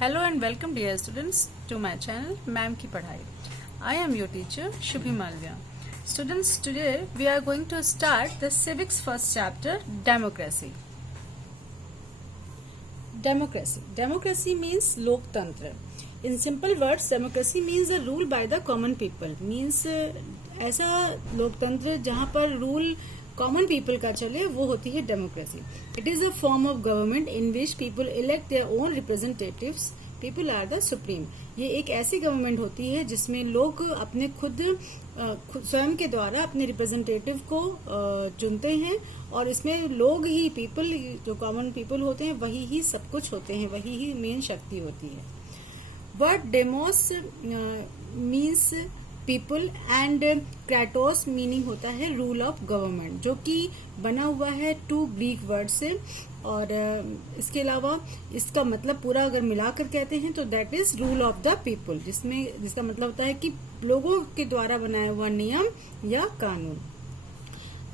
Hello and welcome dear students to my channel Ma'am की पढ़ाई. I am your teacher Shubhi Malvia. Students, today we are going to start the civics first chapter, democracy. Democracy means loktantra. In simple words, democracy means the rule by the common people. Means ऐसा लोकतंत्र जहाँ पर rule common people का चले वो होती है democracy. It is a form of government in which people elect their own representatives. People are the supreme. ये एक ऐसी गवर्नमेंट होती है जिसमें लोग अपने खुद स्वयं के द्वारा अपने रिप्रेजेंटेटिव को चुनते हैं और इसमें लोग ही पीपल जो कॉमन पीपल होते हैं वही ही सब कुछ होते हैं, वही ही मेन शक्ति होती है. Word demos means people and Kratos meaning होता है रूल ऑफ गवर्नमेंट, जो कि बना हुआ है टू ग्रीक वर्ड से. और इसके अलावा इसका मतलब पूरा अगर मिलाकर कहते हैं तो that is rule of the people, जिसका मतलब होता है कि लोगों के द्वारा बनाया हुआ नियम या कानून.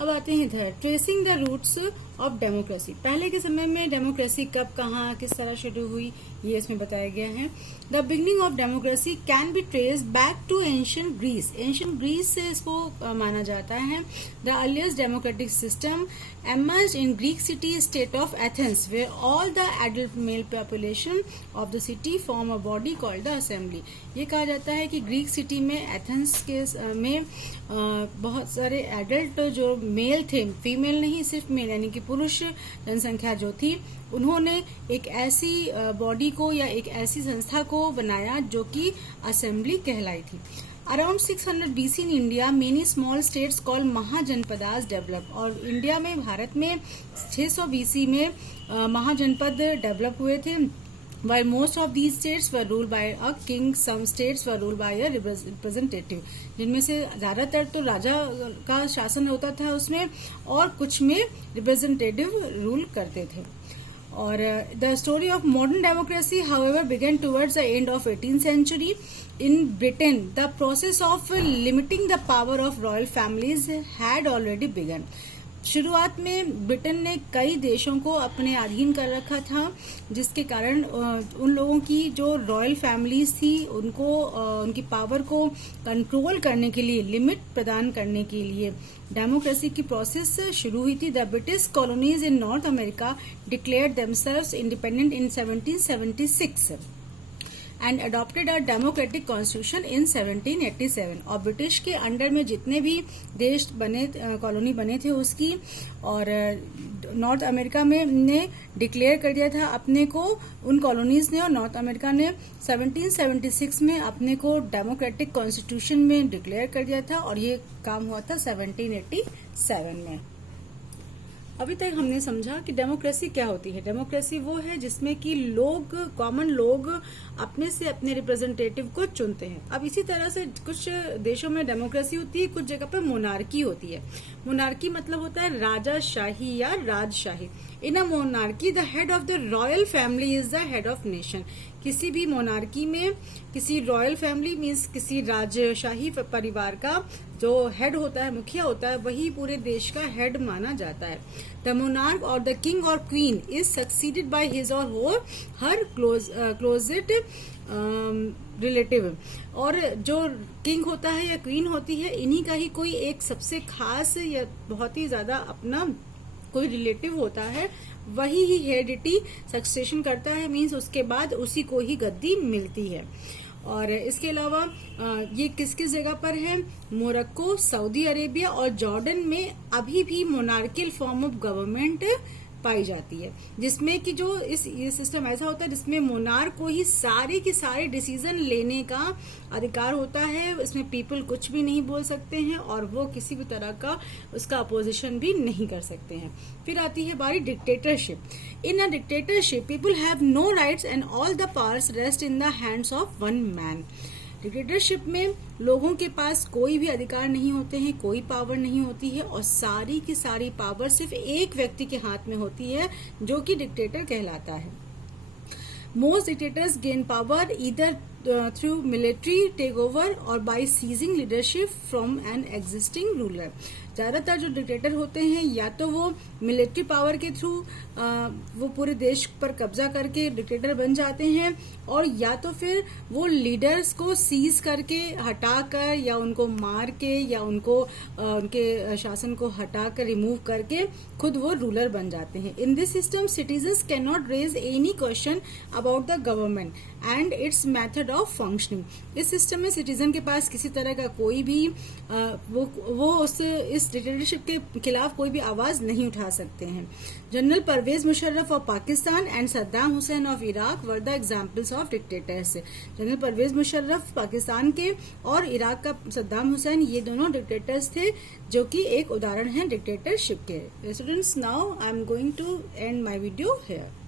अब आते हैं इधर tracing the roots of democracy. पहले के समय में डेमोक्रेसी कब, कहाँ, किस तरह शुरू हुई, ये इसमें बताया गया है. The beginning of democracy can be trace back to ancient Greece. Ancient Greece से इसको माना जाता है. The earliest democratic system emerged in Greek city state of Athens, where all the adult male population of the city form a body called the assembly. ये कहा जाता है कि ग्रीक सिटी में एथेंस के में बहुत सारे एडल्ट जो मेल थे, फीमेल नहीं सिर्फ मेल यानी कि पुरुष जनसंख्या जो थी, उन्होंने एक ऐसी बॉडी को या एक ऐसी संस्था को बनाया जो कि असेंबली कहलाई थी. Around 600 BC in India, many small states called mahajanapadas developed. और इंडिया में, भारत में 600 BC में महाजनपद डेवलप हुए थे. While most of these states were ruled by a king, some states were ruled by a representative. जिनमें से ज्यादातर तो राजा का शासन होता था उसमें, और कुछ में रिप्रेजेंटेटिव रूल करते थे. और the story of modern democracy however began towards the end of 18th century. In Britain, the process of limiting the power of royal families had already begun. शुरुआत में ब्रिटेन ने कई देशों को अपने अधीन कर रखा था, जिसके कारण उन लोगों की जो रॉयल फैमिलीज थी उनको उनकी पावर को कंट्रोल करने के लिए, लिमिट प्रदान करने के लिए डेमोक्रेसी की प्रोसेस शुरू हुई थी. The British colonies in north America declared themselves independent in 1776 and adopted a democratic constitution in 1787. और ब्रिटिश के अंडर में जितने भी देश बने, कॉलोनी बने थे उसकी, और नॉर्थ अमेरिका में ने डिक्लेयर कर दिया था अपने को, उन कॉलोनीज ने, और नॉर्थ अमेरिका ने 1776 में अपने को डेमोक्रेटिक कॉन्स्टिट्यूशन में डिक्लेयर कर दिया था. और ये काम हुआ था 1787 में. अभी तक हमने समझा कि डेमोक्रेसी क्या होती है. डेमोक्रेसी वो है जिसमें कि लोग, कॉमन लोग अपने से अपने रिप्रेजेंटेटिव को चुनते हैं. अब इसी तरह से कुछ देशों में डेमोक्रेसी होती है, कुछ जगह पे मोनार्की होती है. मोनार्की मतलब होता है राजाशाही या राजशाही. In a monarchy the head of the royal family is the head of nation. किसी भी मोनार्की में किसी रॉयल फैमिली मीन्स किसी राजशाही परिवार का जो हेड होता है, मुखिया होता है, वही पूरे देश का हेड माना जाता है. द मोनार्क और द किंग और queen is succeeded by his और हर क्लोजेट रिलेटिव. और जो किंग होता है या क्वीन होती है, इन्हीं का ही कोई एक सबसे खास या बहुत ही ज्यादा अपना कोई रिलेटिव होता है, वही ही हेरिडिटी सक्सेशन करता है. मीन्स उसके बाद उसी को ही गद्दी मिलती है. और इसके अलावा ये किस किस जगह पर है, मोरक्को, सऊदी अरेबिया और जॉर्डन में अभी भी मोनार्कियल फॉर्म ऑफ गवर्नमेंट पाई जाती है, जिसमें कि जो ये सिस्टम ऐसा होता है जिसमें मोनार्क को ही सारे के सारे डिसीजन लेने का अधिकार होता है. इसमें पीपल कुछ भी नहीं बोल सकते हैं और वो किसी भी तरह का उसका अपोजिशन भी नहीं कर सकते हैं. फिर आती है बारी dictatorship. In a dictatorship people have no rights and all the powers rest in the hands of one man. Dictatorship में लोगों के पास कोई भी अधिकार नहीं होते हैं, कोई पावर नहीं होती है, और सारी की सारी पावर सिर्फ एक व्यक्ति के हाथ में होती है जो कि डिक्टेटर कहलाता है. Most dictators gain power either through military takeover or by seizing leadership from an existing ruler. ज्यादातर जो डिक्टेटर होते हैं या तो वो मिलिट्री पावर के थ्रू वो पूरे देश पर कब्जा करके डिक्टेटर बन जाते हैं, और या तो फिर वो लीडर्स को सीज करके हटाकर या उनको मार के या उनको उनके शासन को हटाकर रिमूव करके खुद वो रूलर बन जाते हैं. In this system citizens can not raise any question about the government and its method of functioning. इस सिस्टम में सिटीजन के पास किसी तरह का कोई भी वो इस डिक्टेटरशिप के खिलाफ कोई भी आवाज नहीं उठा सकते हैं. General Parvez Musharraf of Pakistan and Saddam Hussein of Iraq were the examples of dictators. General Parvez Musharraf Pakistan के और इराक का सद्दाम हुसैन, ये दोनों डिक्टेटर्स थे जो कि एक उदाहरण है डिक्टेटरशिप के. Students, now I am going to end my video here.